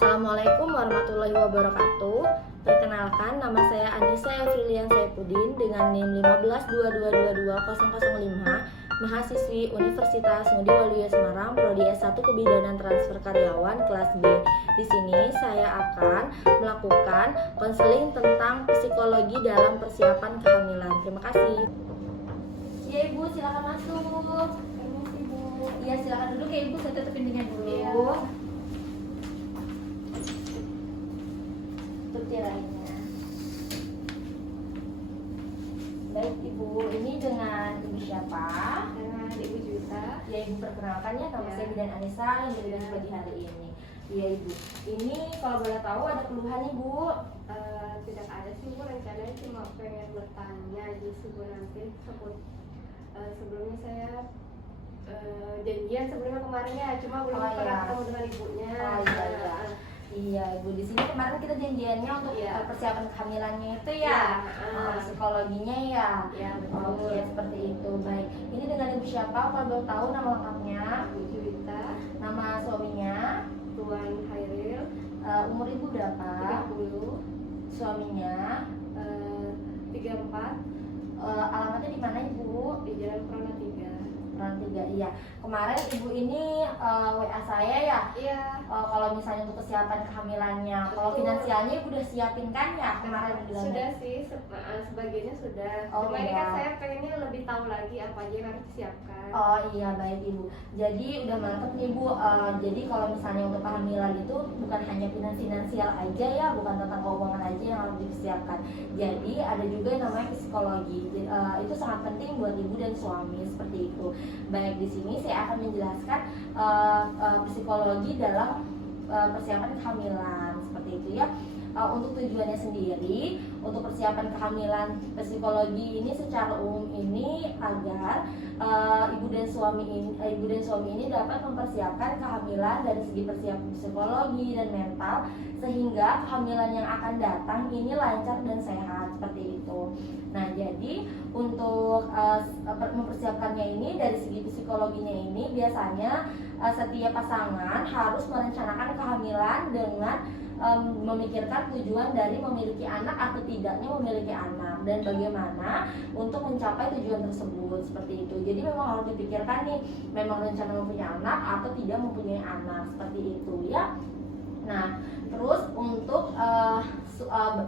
Assalamualaikum warahmatullahi wabarakatuh. Perkenalkan, nama saya Anissa Evrilian Saifuddin dengan NIM 152222005, mahasiswi Universitas Ngudi Waluyo Semarang, prodi S1 Kebidanan Transfer Karyawan kelas B. Di sini saya akan melakukan konseling tentang psikologi dalam persiapan kehamilan. Terima kasih. Ya Ibu, silakan masuk. Permisi Bu. Iya, silakan duduk ya Ibu, saya tutup pintunya dulu. Iya. Tutup tirainya. Baik Ibu, ini dengan Ibu siapa? Dengan Ibu Juwita. Ya Ibu, perkenalkan ya, nama Ya. saya Bidan Anissa yang bertugas Ya. pagi hari ini. Iya Ibu, ini kalau boleh tahu ada keluhan Ibu? Tidak ada sih Bu, rencananya cuma pengen bertanya aja sih Bu nanti sebelumnya saya janjian sebelumnya kemarin ya, cuma belum Oh, pernah iya. ketemu dengan ibunya. Oh iya. Iya Ibu, di sini kemarin kita janjiannya untuk Iya. persiapan kehamilannya itu Iya, ya, psikologinya ya. Ya, betul. Oke, seperti itu. Baik, ini dengan Ibu siapa? Kalau boleh tahu nama lengkapnya, Ibu Juwita, nama suaminya, Tuan Hairil, umur Ibu berapa? 30, Suaminya, 34, alamatnya di mana Ibu? di Jalan Prana 3. Peran 3, iya. Kemarin Ibu ini WA saya ya. Iya. Kalau misalnya untuk kesiapan kehamilannya, kalau Betul. finansialnya Ibu udah siapin kan ya kemarin bilangnya? Sudah sih, sebagiannya sudah. Oh, Cuma ini iya. kan saya pengennya lebih tahu lagi apa aja yang harus disiapkan. Oh iya, baik Ibu. Jadi udah mantep nih Bu. Jadi kalau misalnya untuk kehamilan itu bukan hanya finansial aja ya, bukan tentang keuangan aja yang harus dipersiapkan. Jadi ada juga yang namanya psikologi. Itu sangat penting buat Ibu dan suami, seperti itu. Baik, di sini saya akan menjelaskan psikologi dalam persiapan kehamilan, seperti itu ya. Untuk tujuannya sendiri, untuk persiapan kehamilan, psikologi ini secara umum ini agar ibu dan suami ini dapat mempersiapkan kehamilan dari segi persiapan psikologi dan mental, sehingga kehamilan yang akan datang ini lancar dan sehat, seperti itu. Nah, jadi untuk mempersiapkannya ini dari segi psikologinya ini biasanya setiap pasangan harus merencanakan kehamilan dengan memikirkan tujuan dari memiliki anak atau tidaknya memiliki anak, dan bagaimana untuk mencapai tujuan tersebut, seperti itu. Jadi memang harus dipikirkan nih, memang rencana mempunyai anak atau tidak mempunyai anak, seperti itu ya. Nah, terus untuk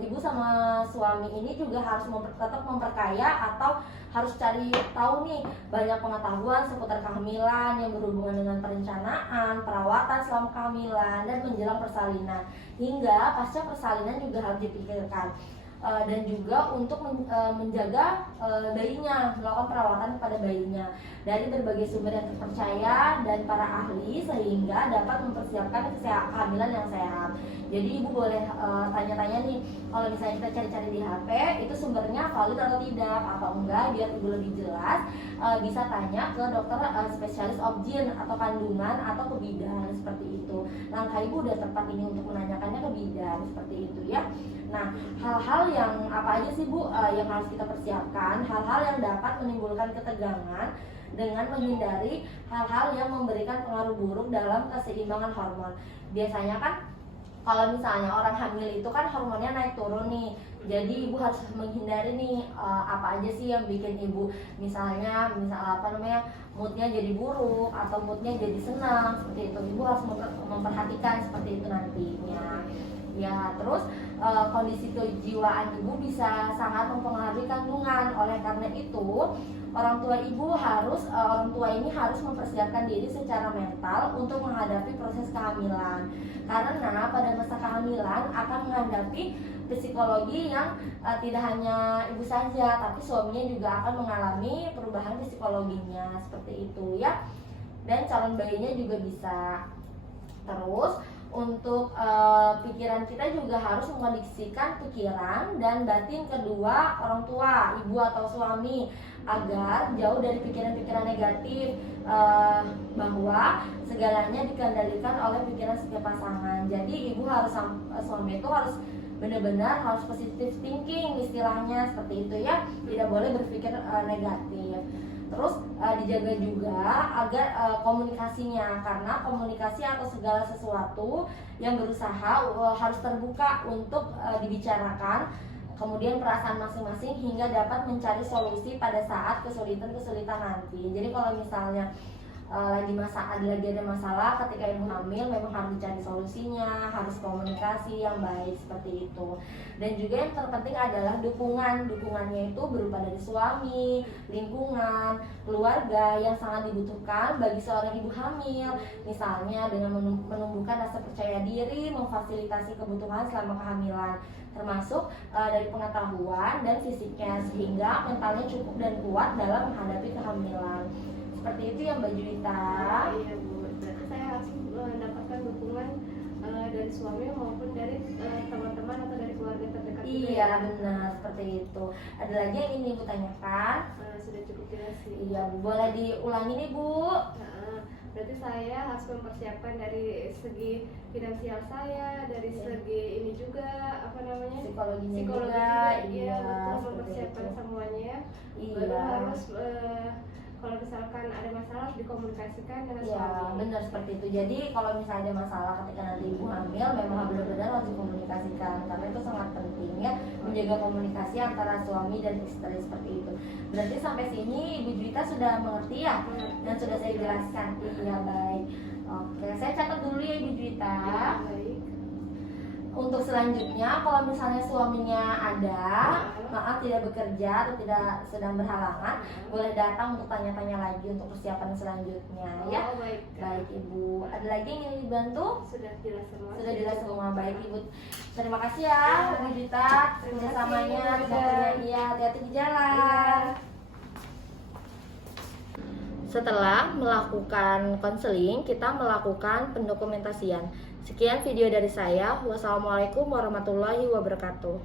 ibu sama suami ini juga harus tetap memperkaya atau harus cari tahu nih banyak pengetahuan seputar kehamilan yang berhubungan dengan perencanaan, perawatan selama kehamilan dan menjelang persalinan, hingga pasca persalinan juga harus dipikirkan. Dan juga untuk menjaga bayinya, melakukan perawatan kepada bayinya dari berbagai sumber yang terpercaya dan para ahli, sehingga dapat mempersiapkan kehamilan yang sehat. Jadi Ibu boleh tanya-tanya nih, kalau misalnya kita cari-cari di HP itu sumbernya valid atau tidak, atau enggak, biar Ibu lebih jelas bisa tanya ke dokter spesialis obgyn atau kandungan atau ke bidan, seperti itu. Langkah Ibu udah tepat ini untuk menanyakannya ke bidan, seperti itu ya. Nah, hal-hal yang apa aja sih Bu yang harus kita persiapkan? Hal-hal yang dapat menimbulkan ketegangan dengan menghindari hal-hal yang memberikan pengaruh buruk dalam keseimbangan hormon. Biasanya kan kalau misalnya orang hamil itu kan hormonnya naik turun nih. Jadi Ibu harus menghindari nih apa aja sih yang bikin Ibu misalnya moodnya jadi buruk atau moodnya jadi senang, seperti itu. Ibu harus memperhatikan seperti itu nantinya. Ya, terus kondisi kejiwaan Ibu bisa sangat mempengaruhi kandungan. Oleh karena itu, orang tua ini harus mempersiapkan diri secara mental untuk menghadapi proses kehamilan. Karena pada masa kehamilan akan menghadapi psikologi yang tidak hanya Ibu saja, tapi suaminya juga akan mengalami perubahan psikologinya, seperti itu ya. Dan calon bayinya juga bisa. Terus untuk pikiran kita juga harus mengondiksikan pikiran dan batin kedua orang tua, ibu atau suami, agar jauh dari pikiran-pikiran negatif, bahwa segalanya dikendalikan oleh pikiran setiap pasangan. Jadi suami itu harus benar-benar harus positive thinking, istilahnya seperti itu ya, tidak boleh berpikir negatif. Terus dijaga juga agar komunikasinya, karena komunikasi atau segala sesuatu yang berusaha harus terbuka untuk dibicarakan, kemudian perasaan masing-masing hingga dapat mencari solusi pada saat kesulitan-kesulitan nanti. Jadi kalau misalnya lagi ada masalah ketika ibu hamil, memang harus dicari solusinya, harus komunikasi yang baik seperti itu. Dan juga yang terpenting adalah dukungannya itu berupa dari suami, lingkungan, keluarga yang sangat dibutuhkan bagi seorang ibu hamil. Misalnya dengan menumbuhkan rasa percaya diri, memfasilitasi kebutuhan selama kehamilan, termasuk dari pengetahuan dan fisiknya, sehingga mentalnya cukup dan kuat dalam menghadapi kehamilan. Seperti itu ya Mbak Juwita. Iya Bu, berarti saya harus mendapatkan dukungan dari suami maupun dari teman-teman atau dari keluarga terdekat juga Iya ya? benar, seperti itu. Ada lagi yang ingin Ibu tanyakan? Sudah cukup jelas sih. Iya, boleh diulangi nih Bu. Berarti saya harus mempersiapkan dari segi finansial saya, dari Iya. segi ini juga apa namanya, Psikologinya psikologi juga. juga, Iya, betul, seperti mempersiapkan itu. semuanya. Iya. Baru harus kalau misalkan ada masalah harus dikomunikasikan dengan Ya, suami. benar seperti itu. Jadi kalau misalnya ada masalah ketika nanti ibu hamil, memang benar-benar harus dikomunikasikan, karena itu sangat penting ya, menjaga komunikasi antara suami dan istri seperti itu. Berarti sampai sini Ibu Juwita sudah mengerti ya, dan sudah saya jelaskan. Iya, baik. Oke, saya catat dulu ya Ibu Juwita. Ya, baik. Untuk selanjutnya, kalau misalnya suaminya ada, maaf tidak bekerja atau tidak sedang berhalangan, boleh datang untuk tanya-tanya lagi untuk persiapan selanjutnya ya. Oh, baik. Baik Ibu, ada lagi yang ingin dibantu? Sudah jelas semua. Sudah jelas semua. Baik Ibu, terima kasih ya Bu Juwita kerjasamanya, kasih, Bu waktunya. Ida. Iya, hati-hati di jalan. Setelah melakukan konseling, kita melakukan pendokumentasian. Sekian video dari saya. Wassalamualaikum warahmatullahi wabarakatuh.